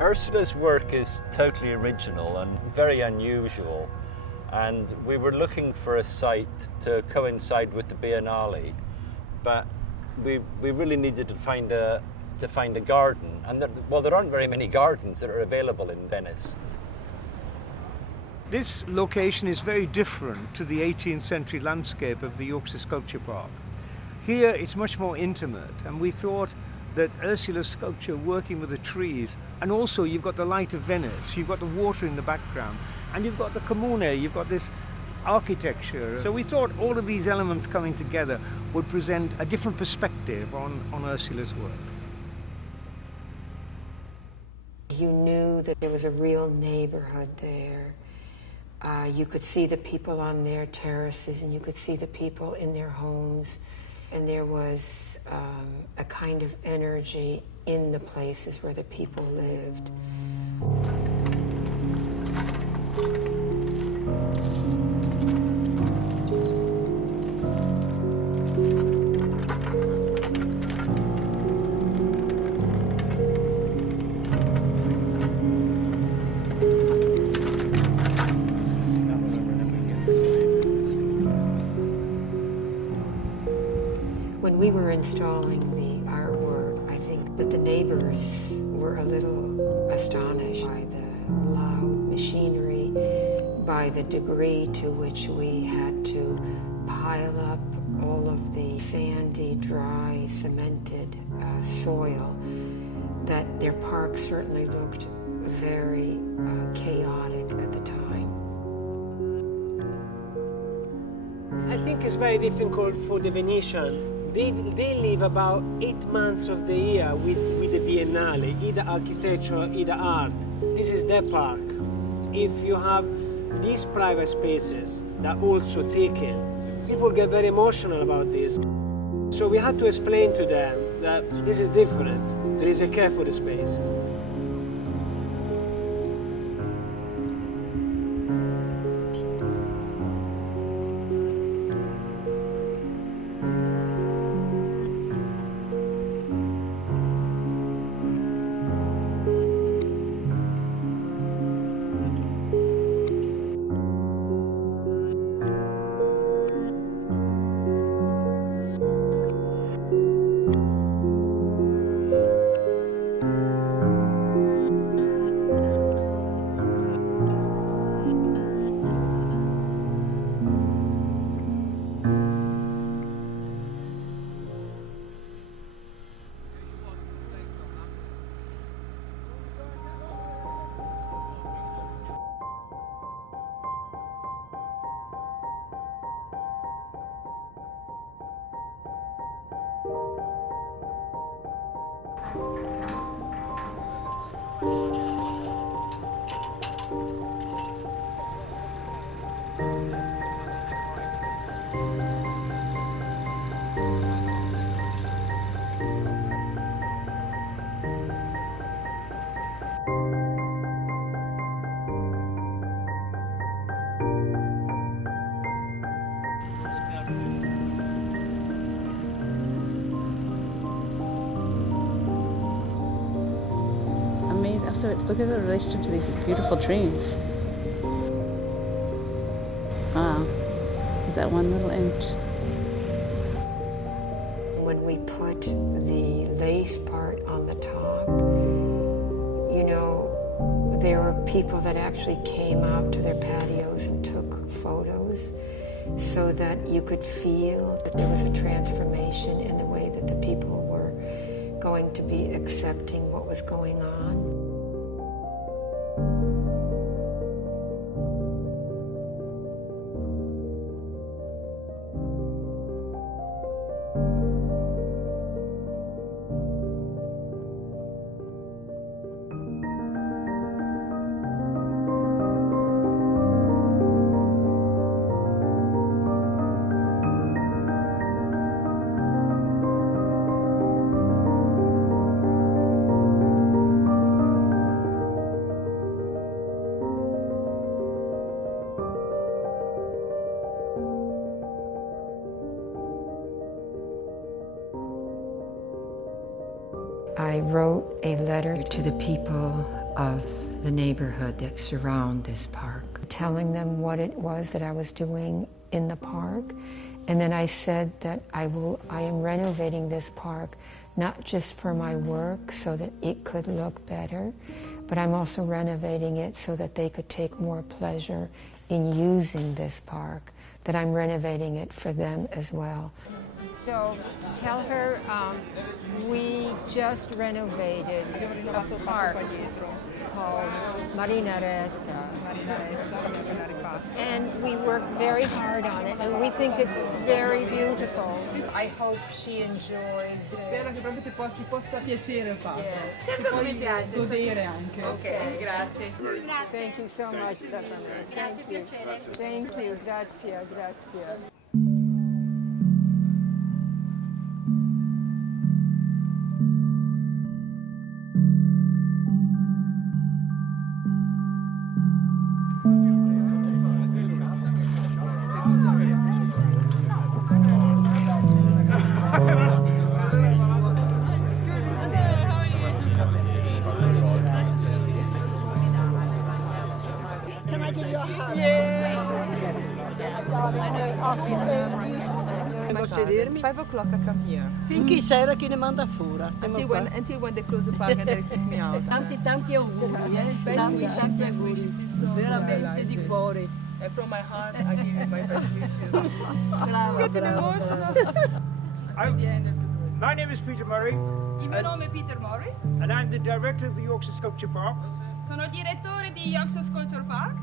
Ursula's work is totally original and very unusual, and we were looking for a site to coincide with the Biennale, but we really needed to find a garden, and there aren't very many gardens that are available in Venice. This location is very different to the 18th century landscape of the Yorkshire Sculpture Park. Here it's much more intimate, and we thought that Ursula's sculpture working with the trees, and also you've got the light of Venice, you've got the water in the background, and you've got the comune, you've got this architecture. So we thought all of these elements coming together would present a different perspective on Ursula's work. You knew that there was a real neighborhood there. You could see the people on their terraces, and you could see the people in their homes. And there was a kind of energy in the places where the people lived. When we were installing the artwork, I think that the neighbors were a little astonished by the loud machinery, by the degree to which we had to pile up all of the sandy, dry, cemented soil, that their park certainly looked very chaotic at the time. I think it's very difficult for the Venetian. They live about 8 months of the year with the Biennale, either architecture, either art. This is their park. If you have these private spaces that are also taken, people get very emotional about this. So we had to explain to them that this is different. There is a care for the space. So look at the relationship to these beautiful trees. Wow, is that 1 little inch? When we put the lace part on the top, you know, there were people that actually came out to their patios and took photos so that you could feel that there was a transformation in the way that the people were going to be accepting what was going on. I wrote a letter to the people of the neighborhood that surround this park, telling them what it was that I was doing in the park. And then I said that I am renovating this park not just for my work so that it could look better, but I'm also renovating it so that they could take more pleasure in using this park, that I'm renovating it for them as well. So tell her we just renovated a park called Marina Ressa. And we work very hard on it, and we think it's very beautiful. I hope she enjoys it. Spero che proprio ti possa piacere il parco. Yes. Certo che mi piace. Godere anche. Okay, grazie. Thank you so much, Stefano. Thank you. Thank you. Grazie, grazie. Sedermi. 5 o'clock I come here. Finché sera che ne manda fuori. Until when they close the park and they kick me out. Tanti auguri, tanti auguri. Veramente di cuore. And from my heart I give you my best wishes. Brava, Getting brava. emotional. At the end of the day. My name is Peter Murray, Il mio nome è Peter Morris, and I'm the director of the Yorkshire Sculpture Park. sono direttore di Yorkshire Sculpture Park.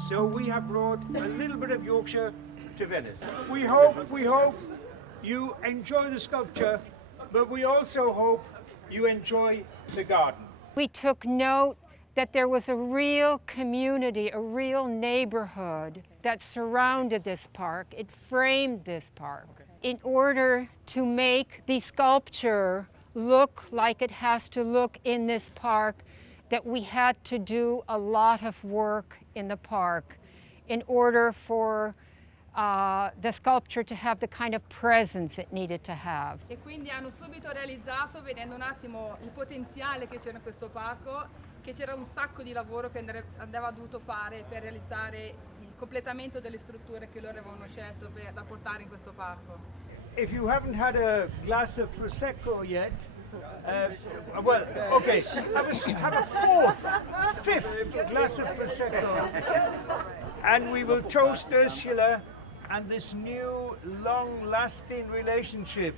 So we have brought a little bit of Yorkshire to Venice. We hope you enjoy the sculpture, but we also hope you enjoy the garden. We took note that there was a real community, a real neighborhood that surrounded this park. It framed this park. In order to make the sculpture look like it has to look in this park, that we had to do a lot of work in the park in order for the sculpture to have the kind of presence it needed to have. E quindi hanno subito realizzato, vedendo un attimo il potenziale che c'era in questo parco, che c'era un sacco di lavoro che andava dovuto fare per realizzare il completamento delle strutture che loro avevano scelto da portare in questo parco. If you haven't had a glass of Prosecco yet, have a fifth glass of Prosecco, and we will toast Ursula and this new long-lasting relationship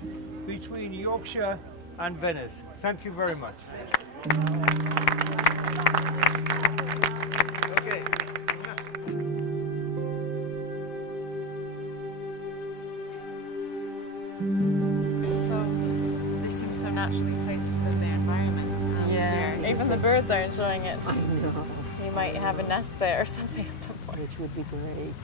between Yorkshire and Venice. Thank you very much. Okay. So they seem so naturally placed within their environment. Yeah. Even the birds are enjoying it. I know, You might have a nest there or something at some point. which would be great.